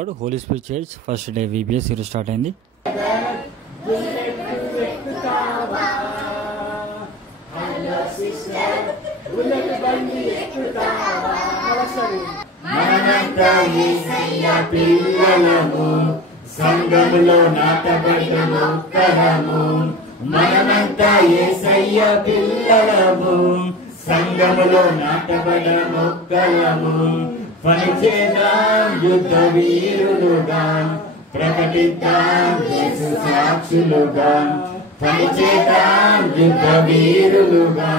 Lord. Holy spirit church first day VBS ఈరోజు start అయింది. సంగములో నాటబడిన మొక్కలము, మనమంతా యేసయ్య పిల్లలము. సంగములో నాటబడిన మొక్కలము, పనిచేద్దాం యుద్ధ వీరులుగా, ప్రకటిద్దాం యేసు సాక్షులుగా. పనిచేద్దాం యుద్ధ వీరులుగా,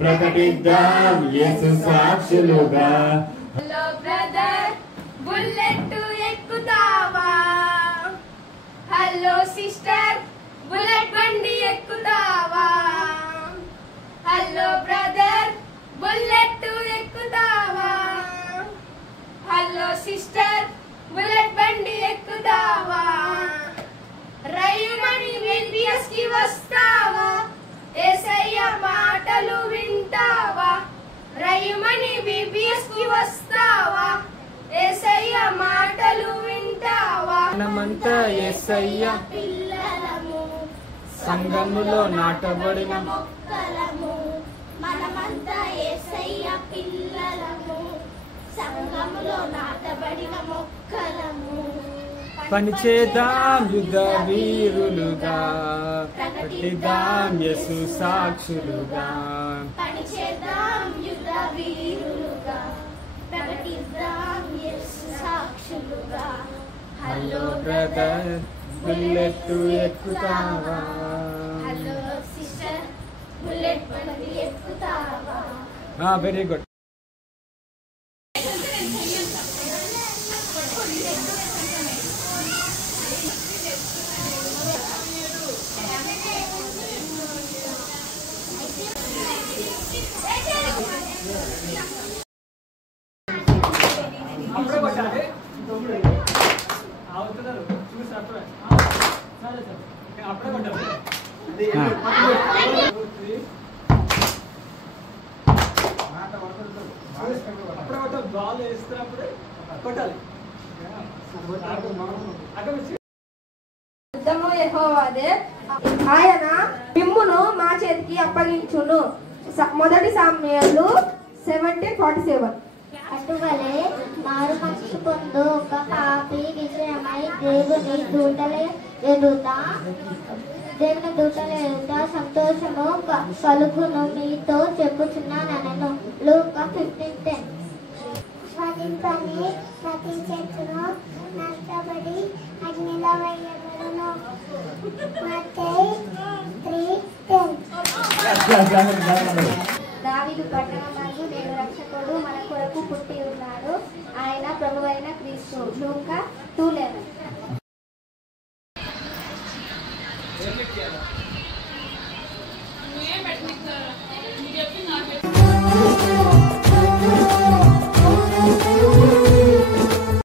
ప్రకటిద్దాం యేసు సాక్షులుగా. హలో బ్రదర్, బుల్లెట్ ఎక్కుతావా? హలో సిస్టర్, బుల్లెట్ బండి ఎక్కుతావా? హలో బ్రదర్, బుల్లెట్ ఎక్కుతావా? హలో సిస్టర్, బుల్లెట్ బండి ఎక్కుతావా? రైమని VBS కి వస్తావా? యేసయ్య మాటలు వింటావా? రైమని VBS కి వస్తావా? యేసయ్య మాటలు వింటావా? మనమంతా యేసయ్య పిల్లలము, సంఘములో నాటబడిన మొక్కలము. మనమంతా యేసయ్య పిల్లలము, సంఘములో నాటబడిన మొక్కలము. పనిచేద్దాం యుద్ధ వీరులుగా, ప్రకటిద్దాం యేసు సాక్షులుగా. పనిచేద్దాం యుద్ధ వీరులుగా, ప్రకటిద్దాం యేసు సాక్షులుగా. హలో బ్రదర్, బుల్లెట్ ఎక్కుతావా? హలో సిస్టర్, బుల్లెట్ బండి ఎక్కుతావా? Very good. అప్పుడే కొట్టాలి, అవుతున్నారు చూసి అప్పుడే అప్పుడే కొట్టాలి. అప్పుడే కొట్టాలి, బాల్ వేస్తున్నప్పుడే కొట్టాలి. యుద్ధము యెహోవాదే, ఆయన మిమ్మును మా చేతికి అప్పగించును. మొదటి సామ్యుయేలు 17:47. అటువలే మారు మనసు పొందు ఒక పాపి విజయమై దేవుని దూతల ఎదుట సంతోషము కలుగును మీతో చెప్పుచున్నానను. లూకా 15:10. స్వదింపని ప్రతి చెట్టును నష్టపడి అగ్నిలో వేయబడును. మత్తయి 3:10. దావీదు పట్టణమందు నేడు రక్షకుడు మన కొరకు పుట్టి ఉన్నాడు, ఆయన ప్రభువైన క్రీస్తు. లూకా 2:11.